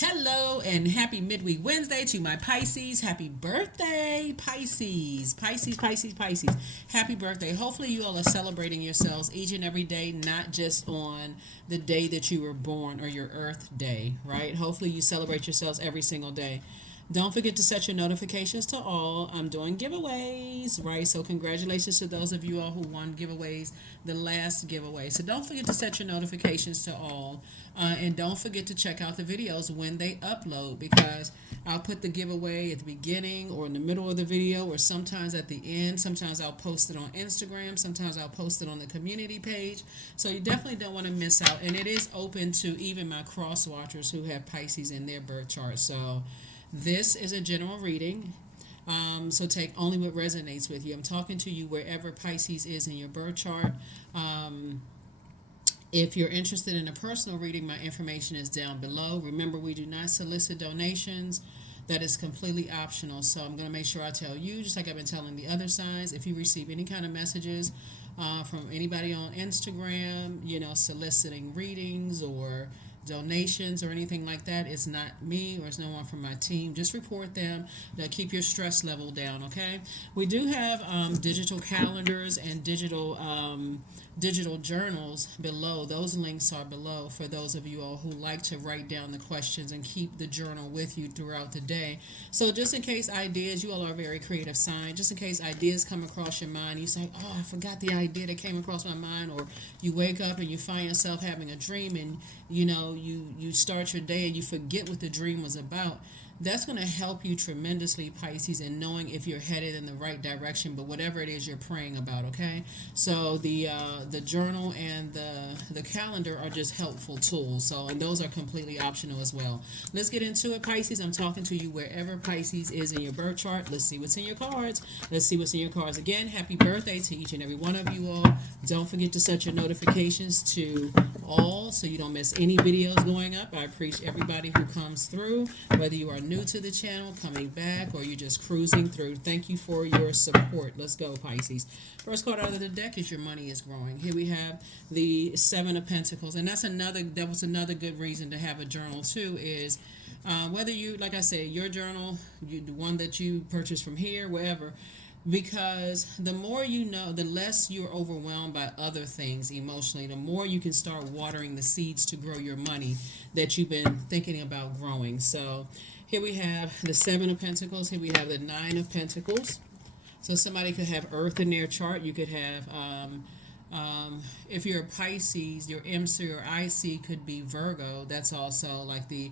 Hello and happy midweek Wednesday to my Pisces. Happy birthday, Pisces. Pisces, Pisces, Pisces. Happy birthday. Hopefully, you all are celebrating yourselves each and every day, not just on the day that you were born or your Earth day, right? Hopefully, you celebrate yourselves every single day. Don't forget to set your notifications to all. I'm doing giveaways, right? So congratulations to those of you all who won giveaways, the last giveaway. So don't forget to set your notifications to all. And don't forget to check out the videos when they upload, because I'll put the giveaway at the beginning or in the middle of the video, or sometimes at the end. Sometimes I'll post it on Instagram. Sometimes I'll post it on the community page. So you definitely don't want to miss out. And it is open to even my cross watchers who have Pisces in their birth chart. So this is a general reading. So take only what resonates with you. I'm talking to you wherever Pisces is in your birth chart. If you're interested in a personal reading, my information is down below. Remember, we do not solicit donations. That is completely optional. So I'm going to make sure I tell you, just like I've been telling the other signs, if you receive any kind of messages from anybody on Instagram, soliciting readings or donations or anything like that, it's not me or it's no one from my team. Just report them. Now keep your stress level down, okay? We do have digital calendars and digital journals below. Those links are below for those of you all who like to write down the questions and keep the journal with you throughout the day. So just in case ideas, you all are a very creative sign, just in case ideas come across your mind, you say, oh, I forgot the idea that came across my mind, or you wake up and you find yourself having a dream and you start your day and you forget what the dream was about. That's going to help you tremendously, Pisces, in knowing if you're headed in the right direction, but whatever it is you're praying about, okay? So the journal and the calendar are just helpful tools. So, and those are completely optional as well. Let's get into it, Pisces. I'm talking to you wherever Pisces is in your birth chart. Let's see what's in your cards. Let's see what's in your cards. Again, happy birthday to each and every one of you all. Don't forget to set your notifications to all so you don't miss any videos going up. I appreciate everybody who comes through, whether you are new to the channel, coming back, or you're just cruising through. Thank you for your support. Let's go, Pisces. First card out of the deck is your money is growing. Here we have the Seven of Pentacles, and that was another good reason to have a journal too, is whether you, like I said, your journal, the one that you purchased from here, wherever, because the more you know, the less you're overwhelmed by other things emotionally, the more you can start watering the seeds to grow your money that you've been thinking about growing. So here we have the Seven of Pentacles. Here we have the Nine of Pentacles. So somebody could have Earth in their chart. You could have, if you're a Pisces, your MC or IC could be Virgo. That's also like the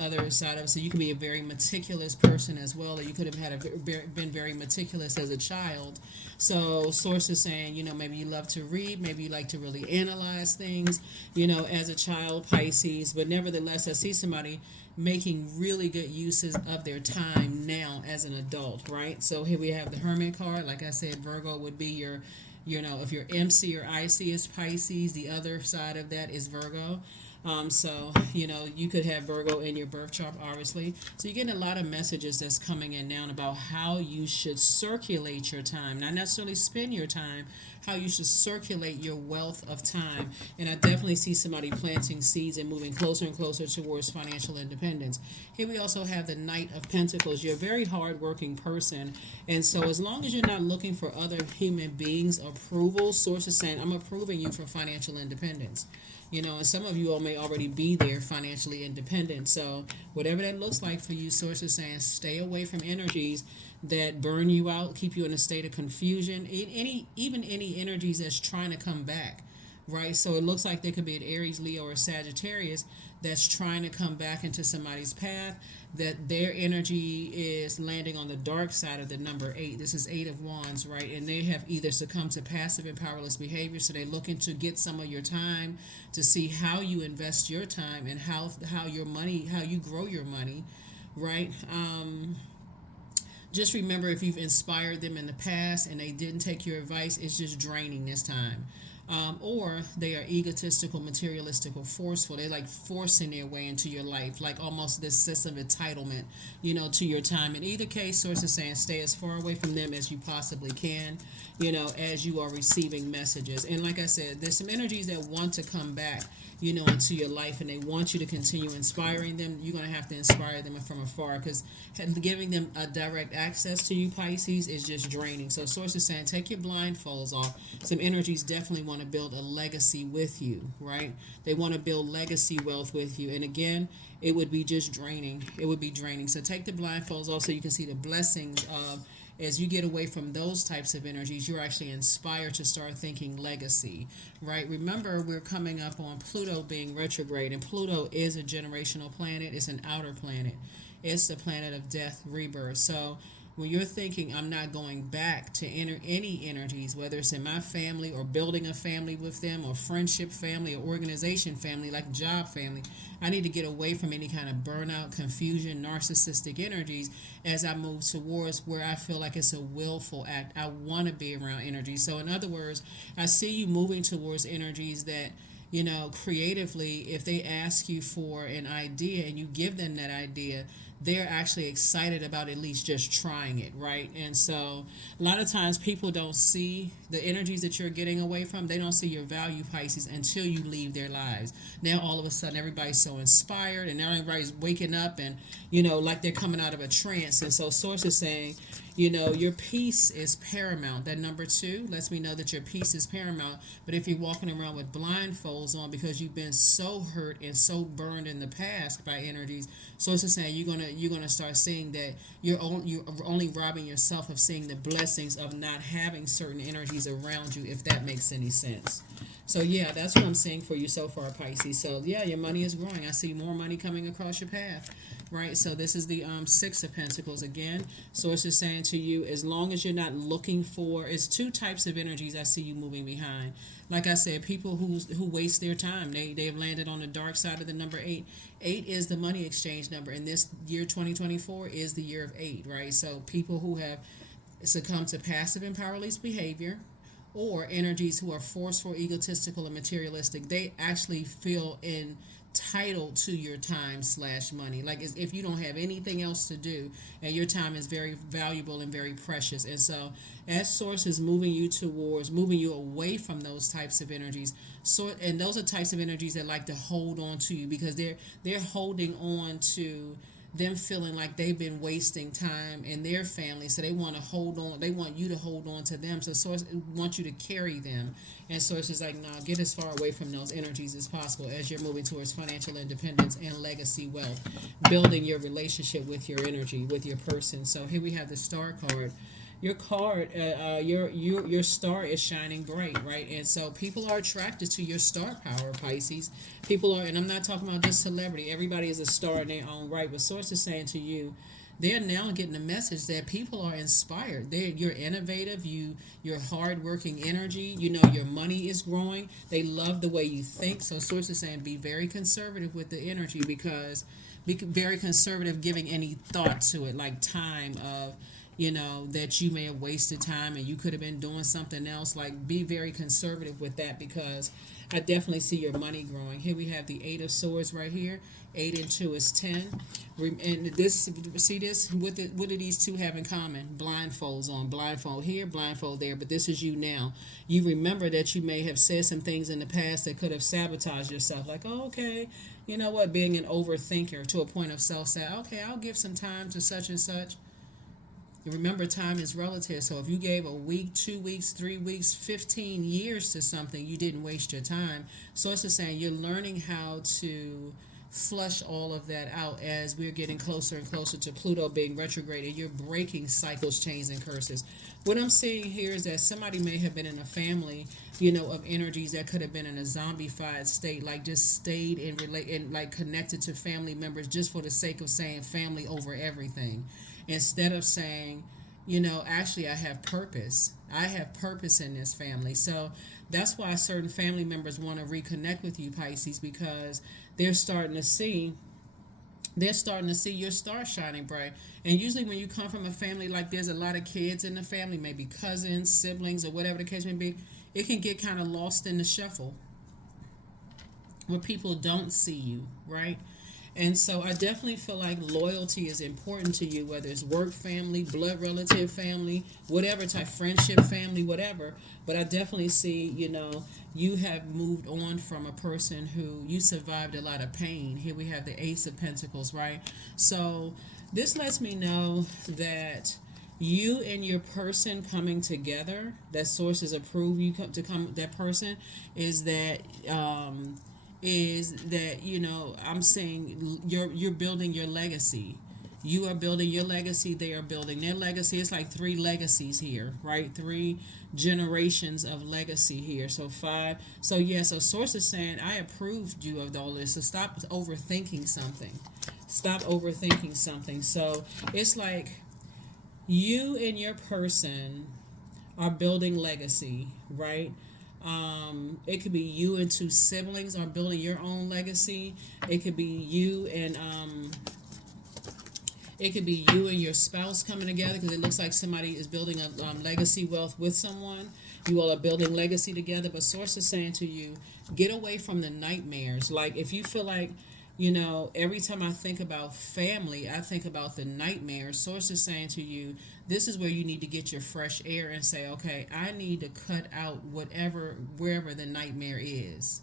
other side of it. So you can be a very meticulous person as well. Or you could have been very meticulous as a child. So sources saying, maybe you love to read, maybe you like to really analyze things, as a child, Pisces. But nevertheless, I see somebody making really good uses of their time now as an adult, right? So here we have the Hermit card. Like I said, Virgo would be your, if your MC or IC is Pisces, the other side of that is Virgo. So, you could have Virgo in your birth chart, obviously. So you're getting a lot of messages that's coming in now about how you should circulate your time. Not necessarily spend your time, how you should circulate your wealth of time. And I definitely see somebody planting seeds and moving closer and closer towards financial independence. Here we also have the Knight of Pentacles. You're a very hardworking person. And so as long as you're not looking for other human beings' approval, sources saying, I'm approving you for financial independence. And some of you all may already be there financially independent. So whatever that looks like for you, sources saying stay away from energies that burn you out, keep you in a state of confusion, even any energies that's trying to come back, right? So it looks like there could be an Aries, Leo, or Sagittarius that's trying to come back into somebody's path, that their energy is landing on the dark side of the number 8. This is 8 of Wands, right? And they have either succumbed to passive and powerless behavior, so they're looking to get some of your time, to see how you invest your time and how you grow your money, right? Just remember, if you've inspired them in the past and they didn't take your advice, it's just draining this time. Or they are egotistical, materialistic, or forceful. They're like forcing their way into your life, like almost this sense of entitlement, to your time. In either case, sources saying stay as far away from them as you possibly can, as you are receiving messages. And like I said, there's some energies that want to come back into your life, and they want you to continue inspiring them, you're going to have to inspire them from afar, because giving them a direct access to you, Pisces, is just draining. So Source is saying take your blindfolds off. Some energies definitely want to build a legacy with you, right? They want to build legacy wealth with you. And again, it would be just draining. It would be draining. So take the blindfolds off so you can see the blessings of, as you get away from those types of energies, you're actually inspired to start thinking legacy, right? Remember, we're coming up on Pluto being retrograde, and Pluto is a generational planet. It's an outer planet. It's the planet of death, rebirth. So when you're thinking, I'm not going back to enter any energies, whether it's in my family or building a family with them, or friendship family or organization family, like job family, I need to get away from any kind of burnout, confusion, narcissistic energies as I move towards where I feel like it's a willful act. I want to be around energy. So in other words, I see you moving towards energies that, creatively, if they ask you for an idea and you give them that idea, they're actually excited about at least just trying it, right? And so a lot of times people don't see the energies that you're getting away from. They don't see your value, Pisces, until you leave their lives. Now all of a sudden everybody's so inspired, and now everybody's waking up and, like they're coming out of a trance. And so Source is saying, your peace is paramount. That number 2 lets me know that your peace is paramount. But if you're walking around with blindfolds on because you've been so hurt and so burned in the past by energies, Source is saying you're gonna start seeing that you're only robbing yourself of seeing the blessings of not having certain energies around you, if that makes any sense. So yeah, that's what I'm seeing for you so far, Pisces. So yeah, your money is growing. I see more money coming across your path, right? So this is the 6 of Pentacles again. Source is saying to you, as long as you're not looking for, it's 2 types of energies I see you moving behind. Like I said, people who waste their time. They have landed on the dark side of the number 8. 8 is the money exchange number, and this year 2024 is the year of 8, right? So people who have succumbed to passive and powerless behavior, or energies who are forceful, egotistical, and materialistic, they actually feel entitled to your time / money. Like if you don't have anything else to do, and your time is very valuable and very precious. And so as Source is moving you away from those types of energies, and those are types of energies that like to hold on to you, because they're holding on to them feeling like they've been wasting time in their family, so they want to hold on. They want you to hold on to them. So Source wants you to carry them, and Source is like, no, get as far away from those energies as possible as you're moving towards financial independence and legacy wealth, building your relationship with your energy, with your person. So here we have the Star card. Your card, your star is shining bright, right? And so people are attracted to your star power, Pisces. People are, and I'm not talking about just celebrity. Everybody is a star in their own right. But Source is saying to you, they're now getting the message that people are inspired. You're innovative. You're hardworking energy. Your money is growing. They love the way you think. So Source is saying be very conservative with the energy, because be very conservative giving any thought to it, like time of, that you may have wasted time and you could have been doing something else. Like, be very conservative with that, because I definitely see your money growing. Here we have the 8 of Swords right here. 8 and 2 is 10. And this, see this? What do these 2 have in common? Blindfolds on. Blindfold here, blindfold there. But this is you now. You remember that you may have said some things in the past that could have sabotaged yourself. Like, oh, okay, you know what? Being an overthinker to a point of self-say, okay, I'll give some time to such and such. Remember, time is relative. So if you gave a week, 2 weeks, 3 weeks, 15 years to something, you didn't waste your time. So it's just saying you're learning how to flush all of that out as we're getting closer and closer to Pluto being retrograde, and you're breaking cycles, chains, and curses. What I'm seeing here is that somebody may have been in a family, of energies that could have been in a zombified state, like just stayed and like connected to family members just for the sake of saying family over everything, instead of saying, actually I have purpose. I have purpose in this family. So that's why certain family members want to reconnect with you, Pisces, because they're starting to see your star shining bright. And usually when you come from a family like there's a lot of kids in the family, maybe cousins, siblings, or whatever the case may be, it can get kind of lost in the shuffle where people don't see you, right? And so I definitely feel like loyalty is important to you, whether it's work, family, blood relative, family, whatever type, friendship, family, whatever. But I definitely see, you have moved on from a person who you survived a lot of pain. Here we have the Ace of Pentacles, right? So this lets me know that you and your person coming together, that sources approve you come to come that person, is that I'm saying you're building your legacy. You are building your legacy, they are building their legacy. It's like three legacies here, right? Three generations of legacy here. So five. So yeah, so source is saying I approved you of all this. So stop overthinking something. Stop overthinking something. So it's like you and your person are building legacy, right? It could be you and two siblings are building your own legacy. It could be you and your spouse coming together, because it looks like somebody is building a legacy wealth with someone. You all are building legacy together. But source is saying to you, get away from the nightmares. Like if you feel like, every time I think about family, I think about the nightmares. Source is saying to you, this is where you need to get your fresh air and say, okay, I need to cut out wherever the nightmare is.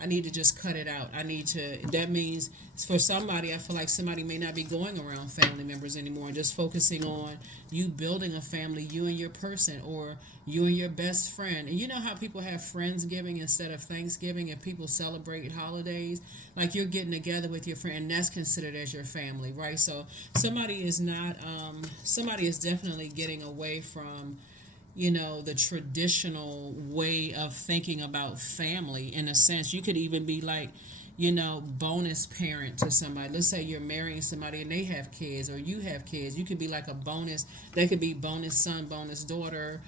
I need to just cut it out. That means for somebody, I feel like somebody may not be going around family members anymore, just focusing on you building a family, you and your person, or you and your best friend. And you know how people have Friendsgiving instead of Thanksgiving, if people celebrate holidays, like you're getting together with your friend, and that's considered as your family, right? So somebody is definitely getting away from the traditional way of thinking about family. In a sense, you could even be like, bonus parent to somebody. Let's say you're marrying somebody and they have kids, or you have kids. You could be like a bonus. That could be bonus son, bonus daughter,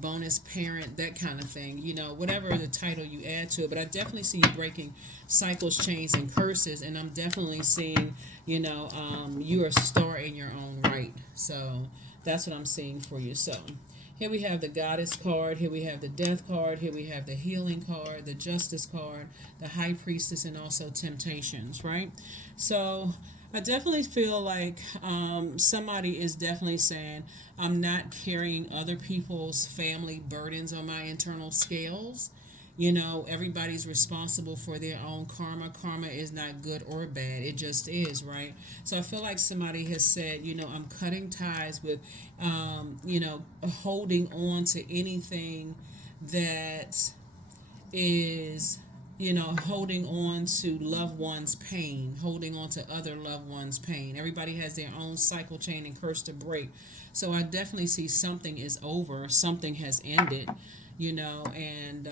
bonus parent, that kind of thing. Whatever the title you add to it. But I definitely see you breaking cycles, chains, and curses. And I'm definitely seeing, you're a star in your own right. So that's what I'm seeing for you. So here we have the Goddess card. Here we have the Death card. Here we have the Healing card, the Justice card, the High Priestess, and also Temptations, right? So I definitely feel like somebody is definitely saying, I'm not carrying other people's family burdens on my internal scales. Everybody's responsible for their own karma. Karma is not good or bad. It just is, right? So I feel like somebody has said, I'm cutting ties with, holding on to anything that is, holding on to loved one's pain, holding on to other loved one's pain. Everybody has their own cycle, chain, and curse to break. So I definitely see something is over, something has ended. And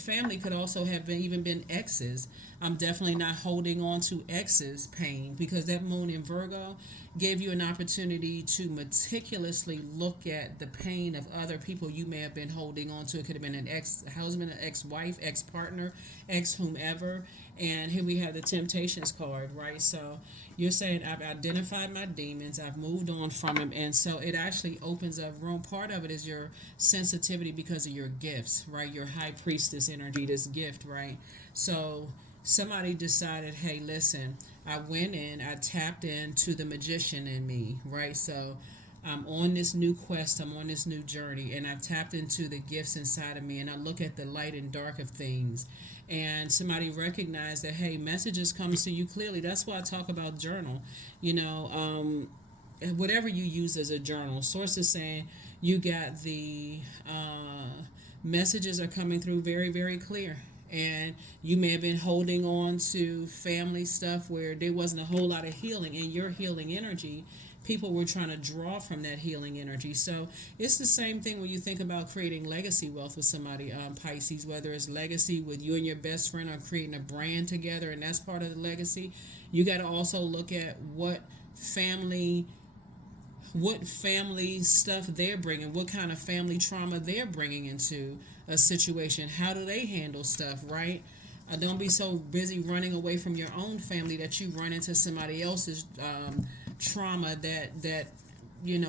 family could also have even been exes. I'm definitely not holding on to exes' pain, because that moon in Virgo gave you an opportunity to meticulously look at the pain of other people you may have been holding on to. It could have been an ex-husband, an ex-wife, ex-partner, ex-whomever. And here we have the Temptations card, right? So you're saying, I've identified my demons, I've moved on from them, and so it actually opens up room. Part of it is your sensitivity because of your gifts, right? Your High Priestess energy, this gift, right? So somebody decided, hey, listen, I went in, I tapped into the magician in me, right? So I'm on this new quest, I'm on this new journey, and I've tapped into the gifts inside of me, and I look at the light and dark of things. And somebody recognized that, hey, messages comes to you clearly. That's why I talk about journal. Whatever you use as a journal. Source is saying you got the messages are coming through very, very clear. And you may have been holding on to family stuff where there wasn't a whole lot of healing. In your healing energy, people were trying to draw from that healing energy. So it's the same thing when you think about creating legacy wealth with somebody, Pisces, whether it's legacy with you and your best friend, or creating a brand together, and that's part of the legacy. You got to also look at what family stuff they're bringing, what kind of family trauma they're bringing into a situation. How do they handle stuff, right? Don't be so busy running away from your own family that you run into somebody else's trauma that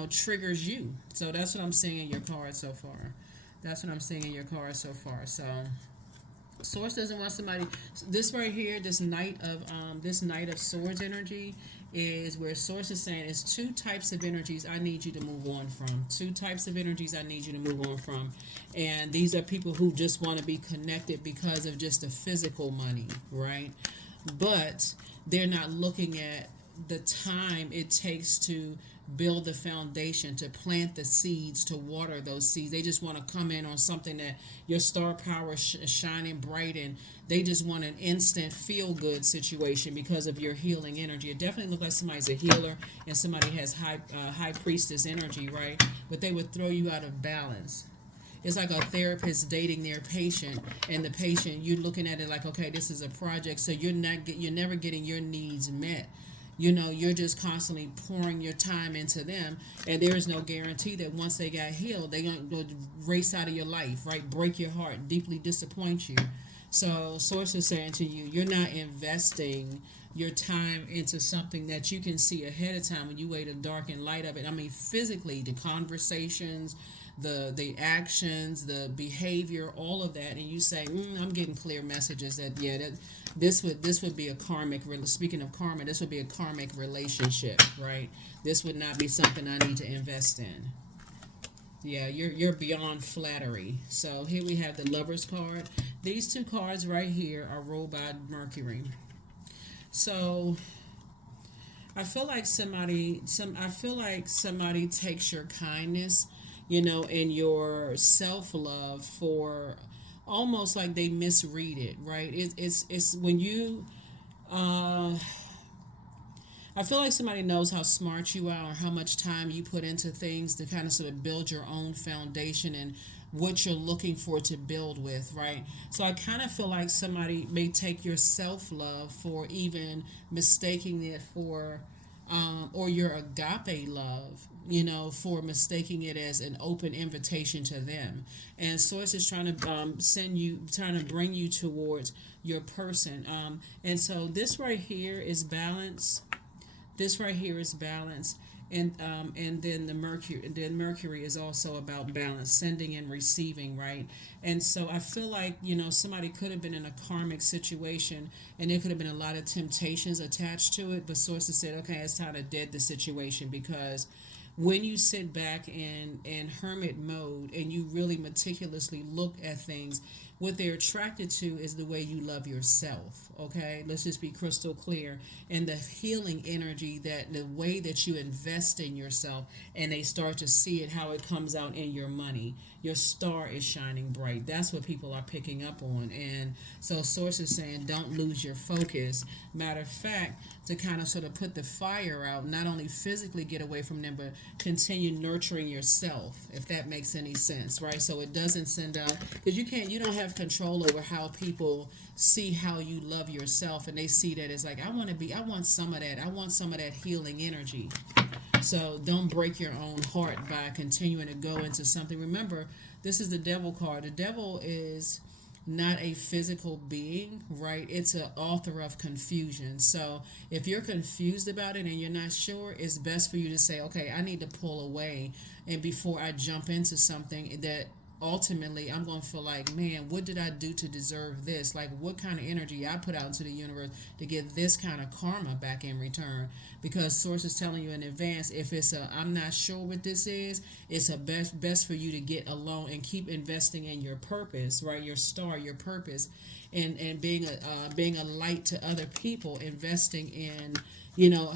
triggers you. So that's what I'm seeing in your card so far. So Source doesn't want somebody. This right here, this Knight of Swords energy is where Source is saying it's two types of energies I need you to move on from. Two types of energies I need you to move on from, and these are people who just want to be connected because of just the physical money, right? But they're not looking at the time it takes to build the foundation, to plant the seeds, to water those seeds. They just want to come in on something that your star power is shining bright in. They just want an instant feel good situation because of your healing energy. It definitely looks like somebody's a healer and somebody has high priestess energy, right? But they would throw you out of balance. It's like a therapist dating their patient, and the patient, you're looking at it like, okay, this is a project, so you're never getting your needs met. You're just constantly pouring your time into them, and there is no guarantee that once they got healed, they're going to race out of your life, right? Break your heart, deeply disappoint you. So Source is saying to you, you're not investing your time into something that you can see ahead of time when you weigh the dark and light of it. I mean, physically, the conversations, the actions, the behavior, all of that, and you say, I'm getting clear messages that this would be a karmic. Speaking of karma, this would be a karmic relationship, right? This would not be something I need to invest in. Yeah, you're beyond flattery. So here we have the Lovers card. These two cards right here are ruled by Mercury. So I feel like somebody takes your kindness, and your self love for almost like they misread it, right? It's when you I feel like somebody knows how smart you are or how much time you put into things to kind of sort of build your own foundation and what you're looking for to build with, right? So I kind of feel like somebody may take your self love for even mistaking it for, or your agape love, for mistaking it as an open invitation to them. And Source is trying to trying to bring you towards your person. And so this right here is balance. This right here is balance, and then Mercury is also about balance, sending and receiving, right? And so I feel like somebody could have been in a karmic situation, and there could have been a lot of temptations attached to it. But Sources said, okay, it's time to dead the situation, because when you sit back in hermit mode and you really meticulously look at things, what they're attracted to is the way you love yourself. Okay, let's just be crystal clear. And the healing energy, that the way that you invest in yourself, and they start to see it, how it comes out in your money. Your star is shining bright. That's what people are picking up on. And so Source is saying, don't lose your focus. Matter of fact, to kind of sort of put the fire out, not only physically get away from them, but continue nurturing yourself, if that makes any sense, right? So it doesn't send out, because you don't have control over how people see how you love yourself, and they see that as like, I want some of that. I want some of that healing energy. So don't break your own heart by continuing to go into something. Remember, this is the Devil card. The Devil is not a physical being, right? It's an author of confusion. So if you're confused about it and you're not sure, it's best for you to say, okay, I need to pull away, and before I jump into something that ultimately I'm going to feel like, man, what did I do to deserve this? Like, what kind of energy I put out into the universe to get this kind of karma back in return? Because Source is telling you in advance, if it's I'm not sure what this is, it's a best for you to get alone and keep investing in your purpose, right? Your star, your purpose, and being a light to other people, investing in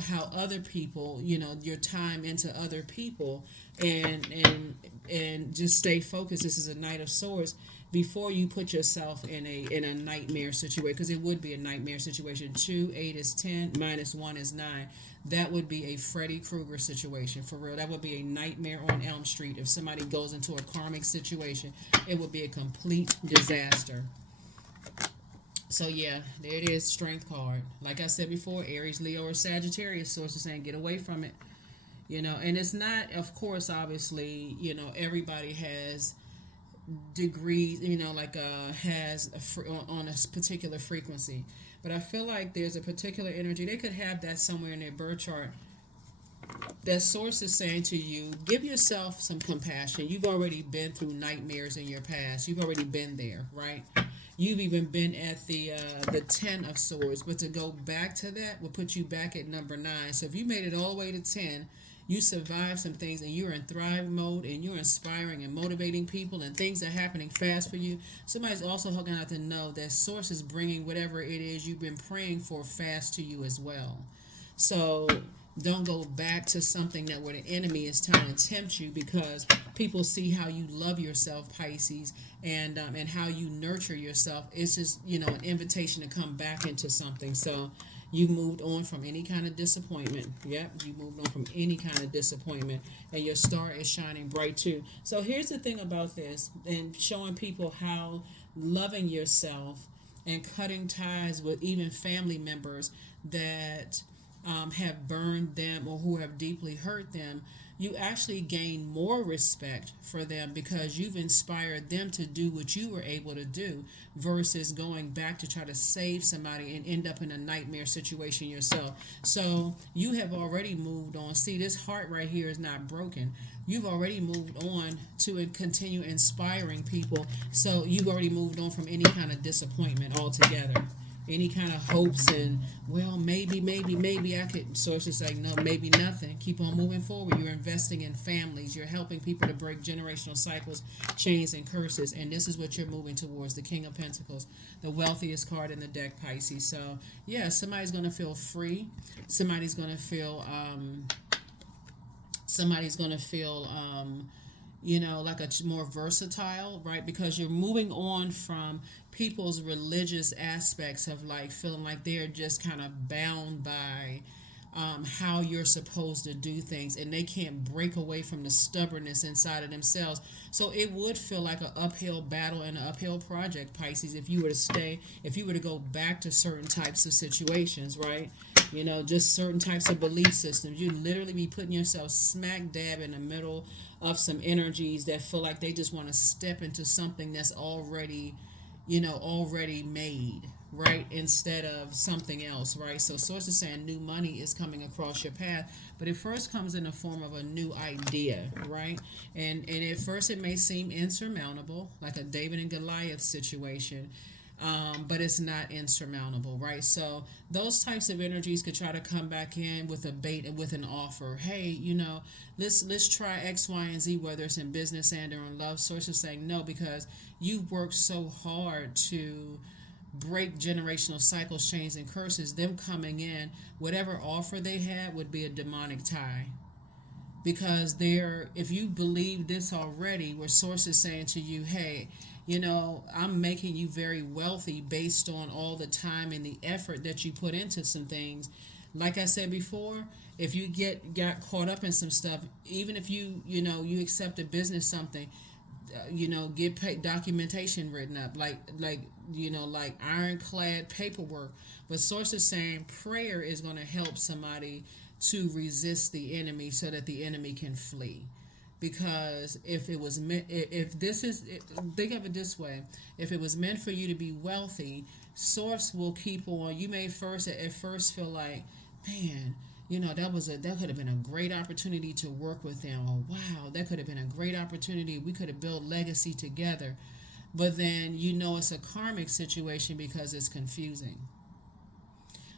how other people, your time into other people, and just stay focused. This is a Knight of Swords. Before you put yourself in a nightmare situation, because it would be a nightmare situation. 2, 8 is 10, -1 is 9. That would be a Freddy Krueger situation, for real. That would be a nightmare on Elm Street. If somebody goes into a karmic situation, it would be a complete disaster. So yeah, there it is, Strength card. Like I said before, Aries, Leo, or Sagittarius. Sources saying get away from it. And it's not, of course, obviously, everybody has degrees, has on a particular frequency. But I feel like there's a particular energy. They could have that somewhere in their birth chart. That Source is saying to you, give yourself some compassion. You've already been through nightmares in your past. You've already been there, right? You've even been at the 10 of swords, but to go back to that will put you back at number 9. So if you made it all the way to 10, you survived some things and you're in thrive mode and you're inspiring and motivating people and things are happening fast for you. Somebody's also hooking out to know that source is bringing whatever it is you've been praying for fast to you as well. So don't go back to something that where the enemy is trying to tempt you, because people see how you love yourself, Pisces, and how you nurture yourself. It's just, an invitation to come back into something. So you've moved on from any kind of disappointment. Yep, you moved on from any kind of disappointment, and your star is shining bright too. So here's the thing about this, and showing people how loving yourself and cutting ties with even family members that have burned them or who have deeply hurt them, you actually gain more respect for them because you've inspired them to do what you were able to do, versus going back to try to save somebody and end up in a nightmare situation yourself. So you have already moved on. See, this heart right here is not broken. You've already moved on to continue inspiring people. So you've already moved on from any kind of disappointment altogether. Any kind of hopes and, well, maybe I could. Sources like, no, maybe nothing. Keep on moving forward. You're investing in families. You're helping people to break generational cycles, chains, and curses. And this is what you're moving towards, the King of Pentacles, the wealthiest card in the deck, Pisces. So, yeah, somebody's going to feel free. Somebody's going to feel, like a more versatile, right? Because you're moving on from people's religious aspects of like feeling like they're just kind of bound by how you're supposed to do things, and they can't break away from the stubbornness inside of themselves. So it would feel like an uphill battle and an uphill project, Pisces, if you were to go back to certain types of situations, right? Just certain types of belief systems. You'd literally be putting yourself smack dab in the middle of some energies that feel like they just want to step into something that's already made, right? Instead of something else, right? So source is saying new money is coming across your path, but it first comes in the form of a new idea, right? And at first it may seem insurmountable, like a David and Goliath situation. But it's not insurmountable, right? So those types of energies could try to come back in with a bait and with an offer. Hey, let's try X, Y, and Z, whether it's in business and or in love. Sources saying no, because you've worked so hard to break generational cycles, chains, and curses. Them coming in, whatever offer they had would be a demonic tie. Because if you believe this already, where sources saying to you, hey, I'm making you very wealthy based on all the time and the effort that you put into some things. Like I said before, if you got caught up in some stuff, even if you accept a business something, get documentation written up, like ironclad paperwork. But sources saying prayer is going to help somebody to resist the enemy so that the enemy can flee. Because if it was meant, think of it this way: if it was meant for you to be wealthy, source will keep on. You may at first feel like, man, that could have been a great opportunity to work with them. Or wow, that could have been a great opportunity. We could have built legacy together. But then it's a karmic situation because it's confusing.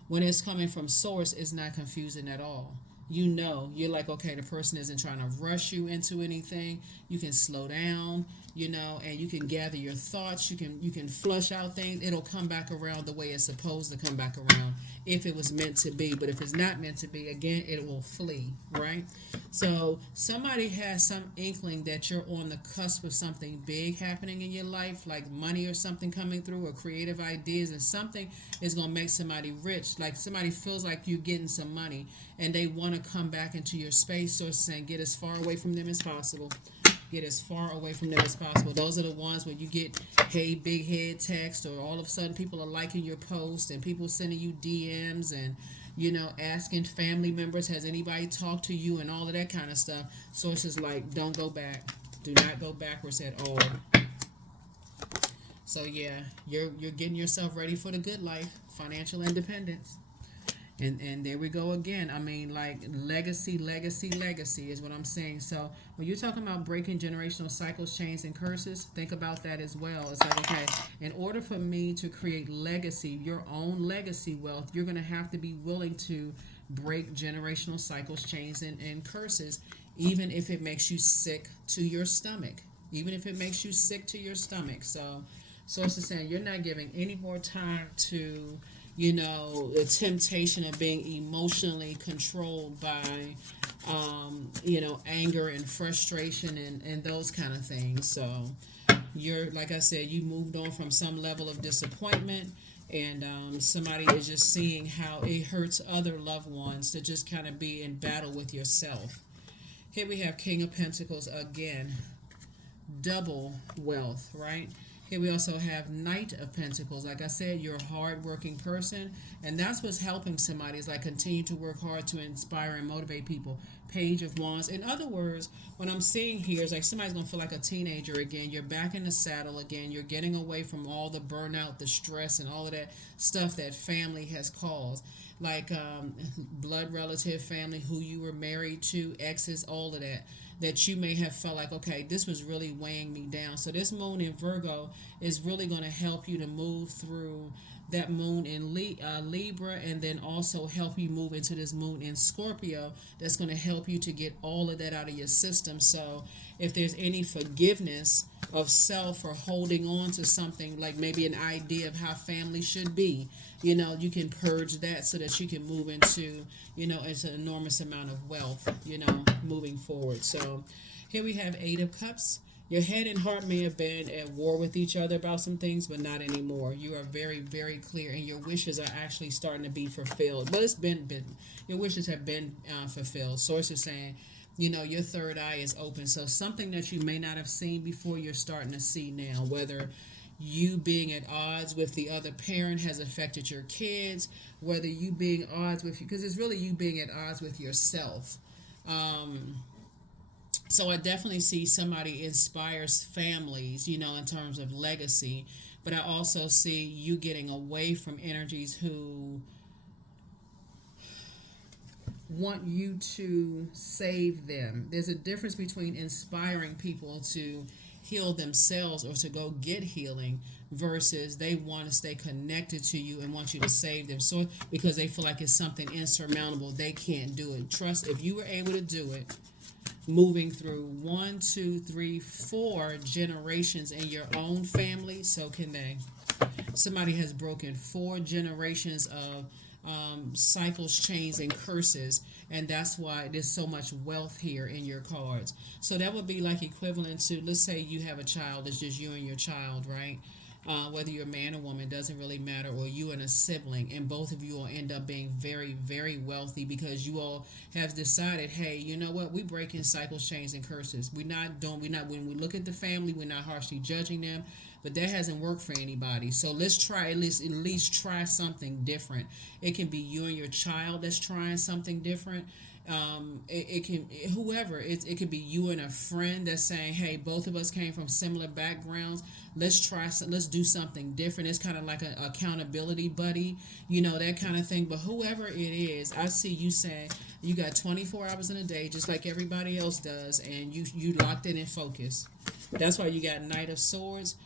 When it's coming from source, it's not confusing at all. You're like, okay, the person isn't trying to rush you into anything. You can slow down, and you can gather your thoughts. You can flush out things. It'll come back around the way it's supposed to come back around if it was meant to be. But if it's not meant to be, again, it will flee, right? So somebody has some inkling that you're on the cusp of something big happening in your life, like money or something coming through, or creative ideas, and something is going to make somebody rich. Like somebody feels like you're getting some money and they want to come back into your space. So it's saying get as far away from them as possible. Get as far away from them as possible. Those are the ones where you get, hey, big head text, or all of a sudden people are liking your post and people sending you DMs and, asking family members, has anybody talked to you, and all of that kind of stuff. Sources like, don't go back. Do not go backwards at all. So yeah, you're getting yourself ready for the good life, financial independence. And there we go again. I mean, like legacy, legacy, legacy is what I'm saying. So when you're talking about breaking generational cycles, chains, and curses, think about that as well. It's like, okay, in order for me to create legacy, your own legacy wealth, you're going to have to be willing to break generational cycles, chains, and curses, even if it makes you sick to your stomach. Even if it makes you sick to your stomach. So Source is saying you're not giving any more time to, the temptation of being emotionally controlled by, anger and frustration and those kind of things. So you're, like I said, you moved on from some level of disappointment, and somebody is just seeing how it hurts other loved ones to just kind of be in battle with yourself. Here we have King of Pentacles again, double wealth, right? Here we also have Knight of Pentacles. Like I said, you're a hard-working person, and that's what's helping somebody is like continue to work hard to inspire and motivate people. Page of Wands. In other words, what I'm seeing here is like somebody's going to feel like a teenager again. You're back in the saddle again. You're getting away from all the burnout, the stress, and all of that stuff that family has caused. Like blood relative, family, who you were married to, exes, all of that you may have felt like, okay, this was really weighing me down. So this moon in Virgo is really going to help you to move through that moon in Libra, and then also help you move into this moon in Scorpio. That's going to help you to get all of that out of your system. So if there's any forgiveness of self for holding on to something, like maybe an idea of how family should be, you can purge that so that you can move into, it's an enormous amount of wealth, moving forward. So here we have Eight of Cups. Your head and heart may have been at war with each other about some things, but not anymore. You are very, very clear, and your wishes are actually starting to be fulfilled. But it's been your wishes have been fulfilled. Source is saying, your third eye is open. So something that you may not have seen before, you're starting to see now. Whether you being at odds with the other parent has affected your kids, whether you being at odds with you, because it's really you being at odds with yourself. So I definitely see somebody inspires families, in terms of legacy. But I also see you getting away from energies who want you to save them. There's a difference between inspiring people to heal themselves or to go get healing versus they want to stay connected to you and want you to save them. So because they feel like it's something insurmountable, they can't do it. Trust, if you were able to do it, moving through 1, 2, 3, 4 generations in your own family, so can they. Somebody has broken 4 generations of cycles, chains, and curses, and that's why there's so much wealth here in your cards. So that would be like equivalent to, let's say you have a child, it's just you and your child, right? Whether you're a man or woman, doesn't really matter, or you and a sibling, and both of you will end up being very, very wealthy because you all have decided, hey, you know what, we break in cycles, chains, and curses. When we look at the family, we're not harshly judging them, but that hasn't worked for anybody. So let's try, at least try something different. It can be you and your child that's trying something different. It can whoever it could be you and a friend that's saying, hey, both of us came from similar backgrounds, let's do something different. It's kind of like an accountability buddy, that kind of thing. But whoever it is, I see you saying you got 24 hours in a day just like everybody else does, and you locked in and focused. That's why you got Knight of Swords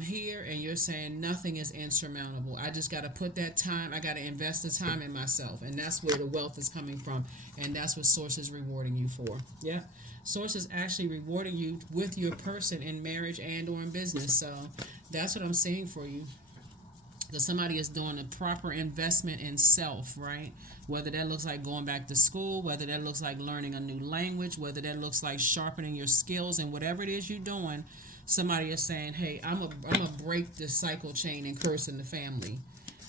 here, and you're saying nothing is insurmountable. I just got to put that time, I got to invest the time in myself, and that's where the wealth is coming from, and that's what Source is rewarding you for. Yeah, Source is actually rewarding you with your person in marriage and or in business. So that's what I'm seeing for you. Because somebody is doing a proper investment in self, right? Whether that looks like going back to school, whether that looks like learning a new language, whether that looks like sharpening your skills, and whatever it is you're doing, somebody is saying, hey, I'm a break this cycle, chain, and curse in the family.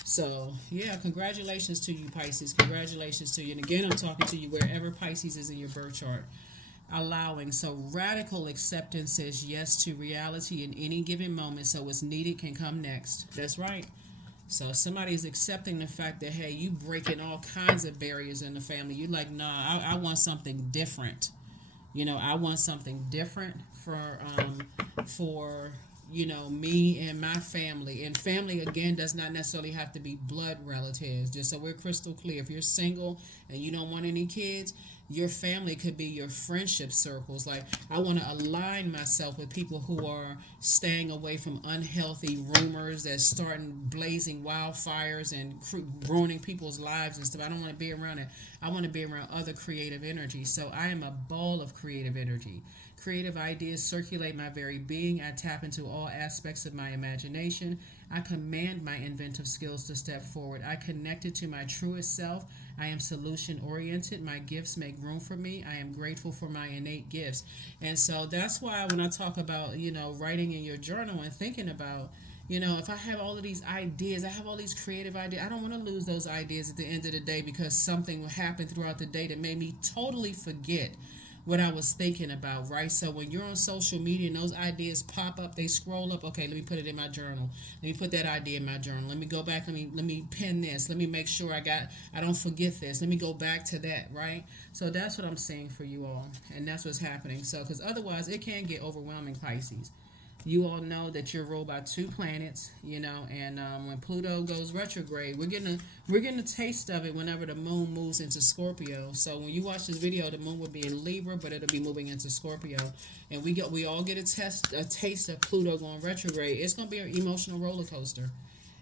So, yeah, congratulations to you, Pisces. Congratulations to you. And again, I'm talking to you wherever Pisces is in your birth chart. Allowing. So radical acceptance says yes to reality in any given moment. So what's needed can come next. That's right. So somebody is accepting the fact that, hey, you breaking all kinds of barriers in the family. You're like, nah, I want something different. I want something different for me and my family. And family, again, does not necessarily have to be blood relatives. Just so we're crystal clear, if you're single and you don't want any kids, your family could be your friendship circles. Like, I want to align myself with people who are staying away from unhealthy rumors that's starting blazing wildfires and ruining people's lives and stuff. I don't want to be around it. I want to be around other creative energy. So I am a ball of creative energy. Creative ideas circulate my very being. I tap into all aspects of my imagination. I command my inventive skills to step forward. I connected to my truest self. I am solution oriented. My gifts make room for me. I am grateful for my innate gifts. And so that's why when I talk about, writing in your journal and thinking about, if I have all of these ideas, I have all these creative ideas, I don't want to lose those ideas at the end of the day because something will happen throughout the day that made me totally forget what I was thinking about, right? So when you're on social media and those ideas pop up, they scroll up, okay, let me put it in my journal. Let me put that idea in my journal. Let me go back, let me pen this. Let me make sure I don't forget this. Let me go back to that, right? So that's what I'm saying for you all. And that's what's happening. So, because otherwise it can get overwhelming, Pisces. You all know that you're ruled by two planets, and when Pluto goes retrograde, we're getting a taste of it whenever the moon moves into Scorpio. So when you watch this video, the moon will be in Libra, but it'll be moving into Scorpio, and we all get a taste of Pluto going retrograde. It's gonna be an emotional roller coaster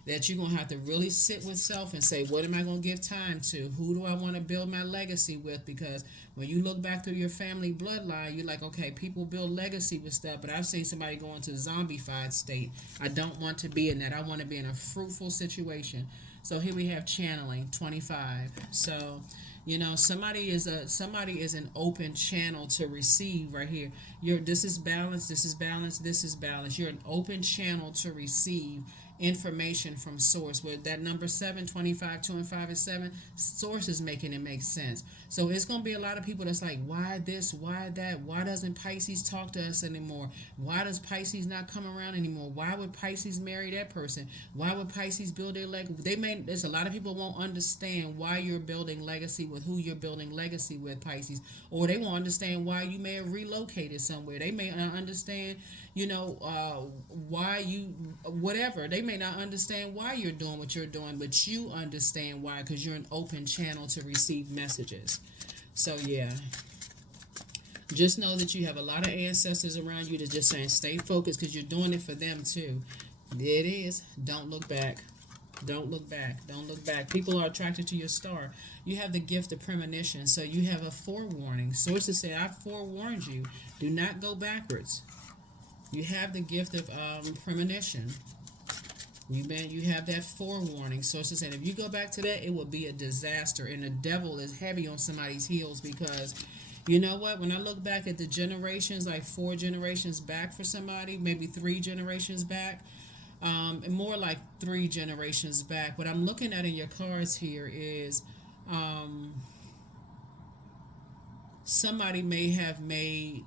that you're going to have to really sit with self and say, what am I going to give time to? Who do I want to build my legacy with? Because when you look back through your family bloodline, you're like, okay, people build legacy with stuff, but I've seen somebody go into a zombified state. I don't want to be in that. I want to be in a fruitful situation. So here we have channeling 25. So, somebody is an open channel to receive right here. This is balance, this is balance, this is balance. You're an open channel to receive information from source. With that number 7, 25, 2 and 5 and 7, source is making it make sense. So it's going to be a lot of people that's like, why this, why that, why doesn't Pisces talk to us anymore? Why does Pisces not come around anymore? Why would Pisces marry that person? Why would Pisces build their legacy? There's a lot of people won't understand why you're building legacy with who you're building legacy with, Pisces, or they won't understand why you may have relocated somewhere. They may not understand why you, whatever. They may not understand why you're doing what you're doing, but you understand why, because you're an open channel to receive messages. So yeah, just know that you have a lot of ancestors around you that's just saying stay focused, because you're doing it for them too. It is. Don't look back. Don't look back. Don't look back. People are attracted to your star. You have the gift of premonition, so you have a forewarning. Sources say, I forewarned you. Do not go backwards. You have the gift of premonition. You have that forewarning. Sources said, if you go back to that, it will be a disaster. And the devil is heavy on somebody's heels, because you know what? When I look back at the generations, like 4 generations back for somebody, maybe 3 generations back, and more like 3 generations back, what I'm looking at in your cards here is somebody may have made,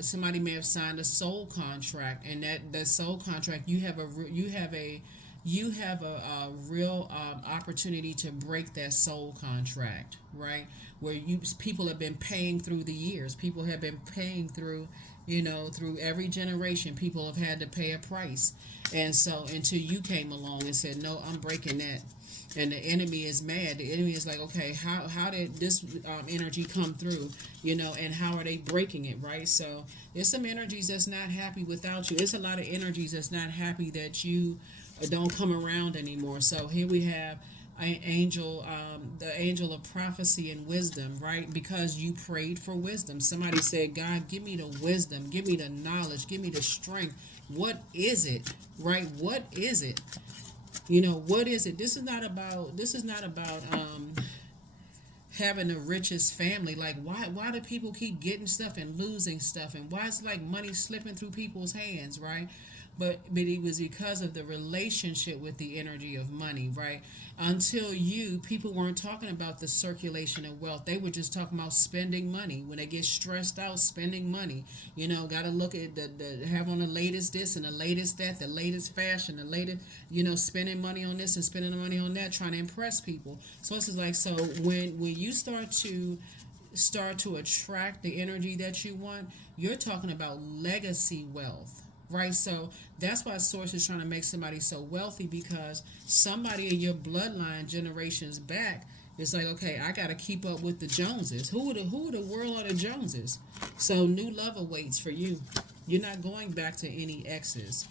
somebody may have signed a soul contract, and that soul contract, you have a real opportunity to break that soul contract, right? Where people have been paying through the years. People have been paying through, through every generation. People have had to pay a price. And so until you came along and said, no, I'm breaking that. And the enemy is mad. The enemy is like, okay, how did this energy come through, and how are they breaking it, right? So there's some energies that's not happy without you. There's a lot of energies that's not happy that you don't come around anymore. So here we have an angel, the angel of prophecy and wisdom, right? Because you prayed for wisdom. Somebody said, God, give me the wisdom, give me the knowledge, give me the strength. What is it, right? What is it? What is it? This is not about having the richest family. Like, why do people keep getting stuff and losing stuff? And why is like money slipping through people's hands, right? But it was because of the relationship with the energy of money, right? Until people weren't talking about the circulation of wealth. They were just talking about spending money. When they get stressed out, spending money. Got to look at have on the latest this and the latest that, the latest fashion, the latest, spending money on this and spending money on that, trying to impress people. So it's like, so when you start to attract the energy that you want, you're talking about legacy wealth. right? So that's why source is trying to make somebody so wealthy, because somebody in your bloodline generations back is like, okay, I got to keep up with the Joneses. Who the world are the Joneses? So new love awaits for you. You're not going back to any exes.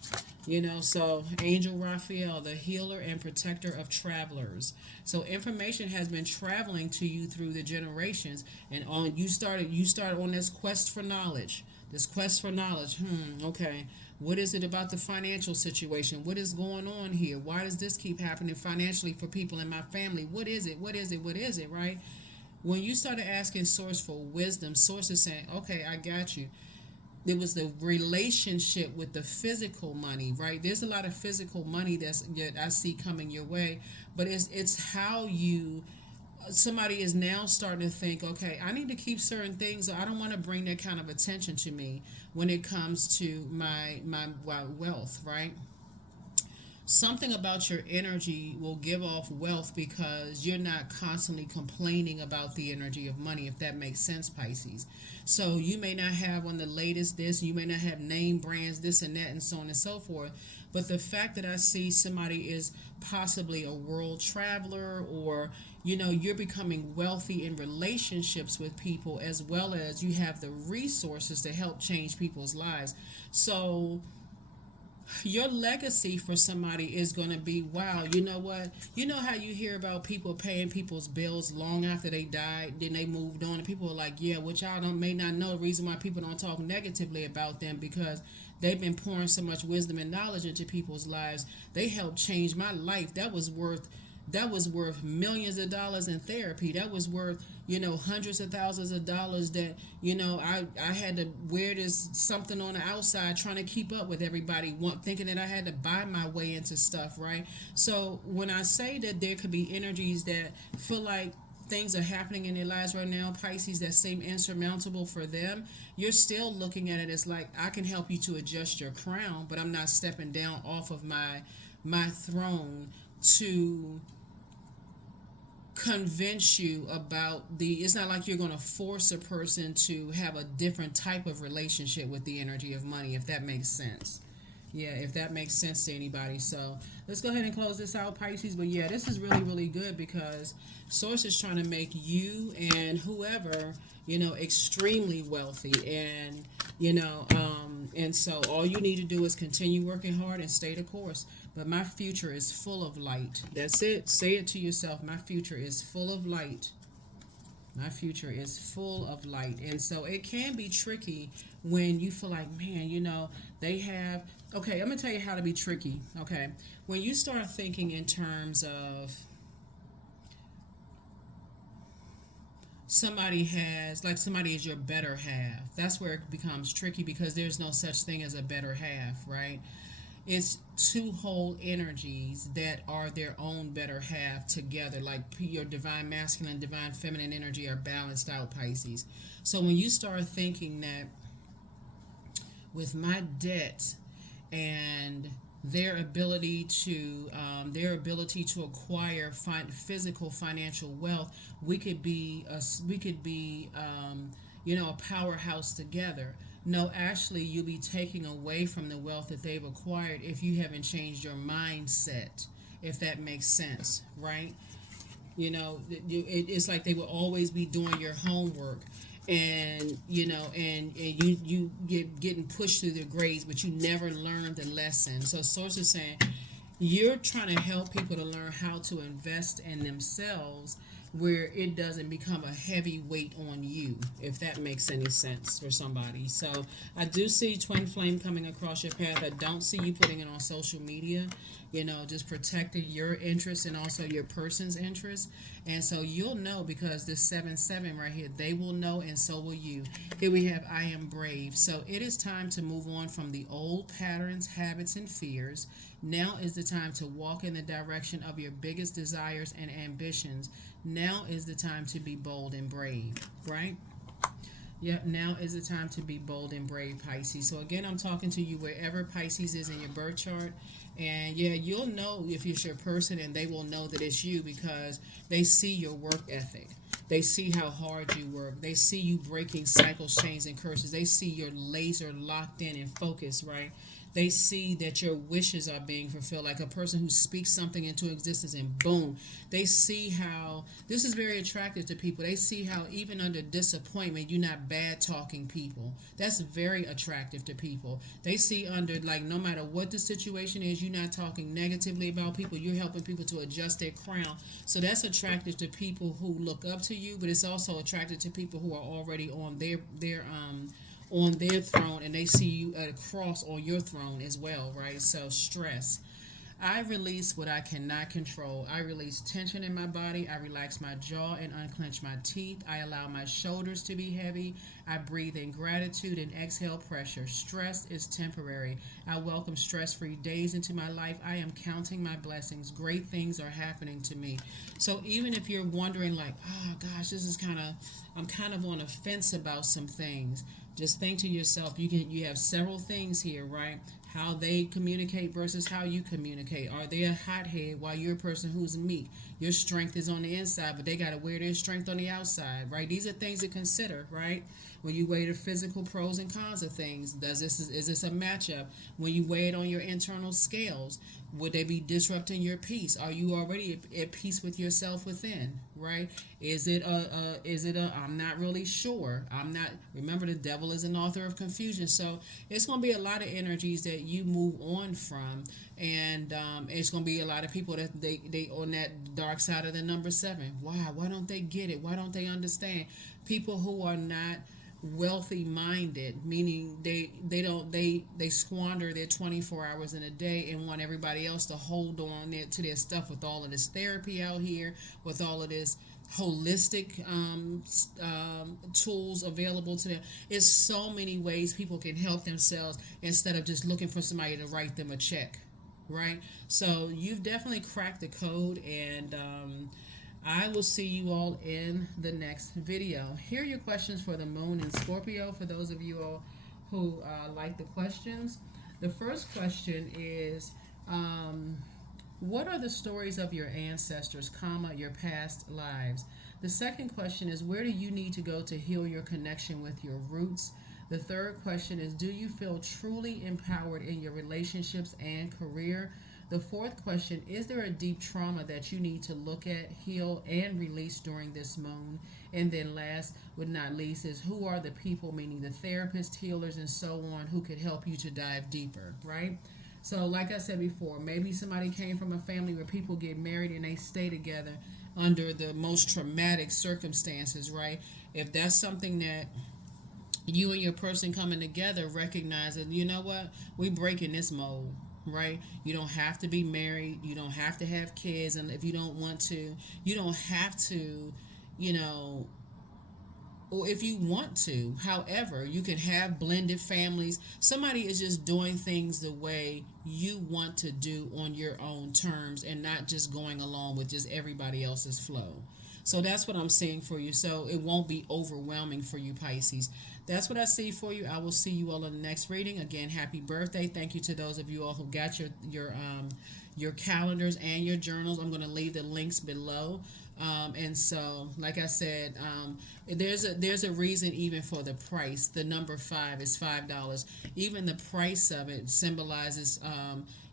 So Angel Raphael, the healer and protector of travelers. So information has been traveling to you through the generations, and you started on this quest for knowledge. This quest for knowledge. Okay. What is it about the financial situation? What is going on here? Why does this keep happening financially for people in my family? What is it? What is it? What is it? Right? When you started asking Source for wisdom, Source is saying, okay, I got you. There was the relationship with the physical money, right? There's a lot of physical money that I see coming your way, but it's how you, somebody is now starting to think, okay, I need to keep certain things. I don't want to bring that kind of attention to me when it comes to my wealth, right? Something about your energy will give off wealth because you're not constantly complaining about the energy of money, if that makes sense, Pisces. So you may not have on the latest this, you may not have name brands, this and that, and so on and so forth. But the fact that I see somebody is possibly a world traveler, or you're becoming wealthy in relationships with people, as well as you have the resources to help change people's lives. So your legacy for somebody is going to be, wow, you know what? You know how you hear about people paying people's bills long after they died, then they moved on, and people are like, yeah, which y'all may not know the reason why people don't talk negatively about them, because they've been pouring so much wisdom and knowledge into people's lives. They helped change my life. That was worth millions of dollars in therapy. That was worth, hundreds of thousands of dollars that, I had to wear this something on the outside trying to keep up with everybody, thinking that I had to buy my way into stuff, right? So when I say that there could be energies that feel like things are happening in their lives right now, Pisces, that seem insurmountable for them, you're still looking at it as like, I can help you to adjust your crown, but I'm not stepping down off of my throne to convince you about it's not like you're going to force a person to have a different type of relationship with the energy of money, if that makes sense. Yeah, if that makes sense to anybody. So let's go ahead and close this out, Pisces. But yeah, this is really, really good, because Source is trying to make you and whoever, extremely wealthy. And so all you need to do is continue working hard and stay the course. But my future is full of light. That's it. Say it to yourself. My future is full of light. My future is full of light. And so it can be tricky when you feel like, man, they have. Okay, I'm going to tell you how to be tricky. Okay. When you start thinking in terms of somebody is your better half, that's where it becomes tricky, because there's no such thing as a better half, right? It's two whole energies that are their own better half together. Like your divine masculine, divine feminine energy are balanced out, Pisces. So when you start thinking that with my debt and their ability to acquire physical financial wealth, we could be a powerhouse together. No, actually, you'll be taking away from the wealth that they've acquired if you haven't changed your mindset, if that makes sense, right? It's like they will always be doing your homework, and you getting pushed through the grades, but you never learned the lesson. So Source is saying you're trying to help people to learn how to invest in themselves, where it doesn't become a heavy weight on you, if that makes any sense for somebody. So I do see twin flame coming across your path. I don't see you putting it on social media, just protecting your interests and also your person's interests. And so you'll know, because this 7-7 right here, they will know, and so will you. Here we have I am brave. So it is time to move on from the old patterns, habits, and fears. Now is the time to walk in the direction of your biggest desires and ambitions. Now is the time to be bold and brave, right? Yep, now is the time to be bold and brave, Pisces. So again, I'm talking to you wherever Pisces is in your birth chart. And yeah, you'll know if it's your person, and they will know that it's you, because they see your work ethic. They see how hard you work. They see you breaking cycles, chains, and curses. They see you're laser locked in and focused, right? They see that your wishes are being fulfilled, like a person who speaks something into existence and boom. They see how this is very attractive to people. They see how even under disappointment, you're not bad talking people. That's very attractive to people. They see under, like, no matter what the situation is, you're not talking negatively about people. You're helping people to adjust their crown. So that's attractive to people who look up to you, but it's also attractive to people who are already on their throne, and they see you at a cross on your throne as well, right? So stress. I release what I cannot control. I release tension in my body. I relax my jaw and unclench my teeth. I allow my shoulders to be heavy. I breathe in gratitude and exhale pressure. Stress is temporary. I welcome stress-free days into my life. I am counting my blessings. Great things are happening to me. So even if you're wondering, like, oh gosh, I'm kind of on a fence about some things, just think to yourself, you have several things here, right? How they communicate versus how you communicate. Are they a hothead while you're a person who's meek? Your strength is on the inside, but they got to wear their strength on the outside, right? These are things to consider, right? When you weigh the physical pros and cons of things, is this a matchup? When you weigh it on your internal scales, would they be disrupting your peace? Are you already at peace with yourself within, right? Is it I'm not really sure. I'm not. Remember, the devil is an author of confusion. So it's going to be a lot of energies that you move on from, and it's going to be a lot of people that they on that dark side of the number 7. Why don't they get it? Why don't they understand? People who are not wealthy minded, meaning they squander their 24 hours in a day and want everybody else to hold on to their stuff, with all of this therapy out here, with all of this holistic tools available to them. It's so many ways people can help themselves instead of just looking for somebody to write them a check, right? So you've definitely cracked the code, and I will see you all in the next video. Here are your questions for the moon in Scorpio, for those of you all who like the questions. The first question is, what are the stories of your ancestors, your past lives? The second question is, where do you need to go to heal your connection with your roots? The third question is, do you feel truly empowered in your relationships and career? The fourth question, is there a deep trauma that you need to look at, heal, and release during this moon? And then last but not least is, who are the people, meaning the therapists, healers, and so on, who could help you to dive deeper, right? So like I said before, maybe somebody came from a family where people get married and they stay together under the most traumatic circumstances, right? If that's something that you and your person coming together recognize that, you know what, we breaking this mold, right? You don't have to be married. You don't have to have kids. And if you don't want to, you don't have to, or if you want to. However, you can have blended families. Somebody is just doing things the way you want to do on your own terms, and not just going along with just everybody else's flow. So that's what I'm seeing for you. So it won't be overwhelming for you, Pisces. That's what I see for you. I will see you all in the next reading. Again, happy birthday. Thank you to those of you all who got your calendars and your journals. I'm going to leave the links below. And so, like I said, there's a reason even for the price. The number 5 is $5. Even the price of it symbolizes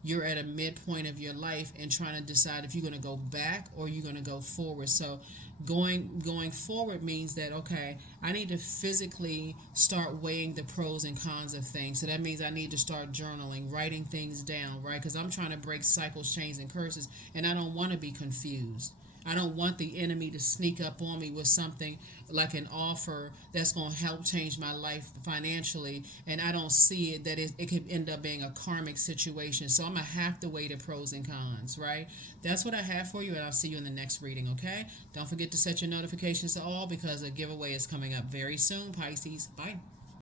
you're at a midpoint of your life and trying to decide if you're going to go back or you're going to go forward. So going forward means that, okay, I need to physically start weighing the pros and cons of things. So that means I need to start journaling, writing things down, right? Because I'm trying to break cycles, chains, and curses, and I don't want to be confused. I don't want the enemy to sneak up on me with something like an offer that's going to help change my life financially, and I don't see it, that it could end up being a karmic situation. So I'm going to have to weigh the pros and cons, right? That's what I have for you, and I'll see you in the next reading, okay? Don't forget to set your notifications to all, because a giveaway is coming up very soon, Pisces. Bye.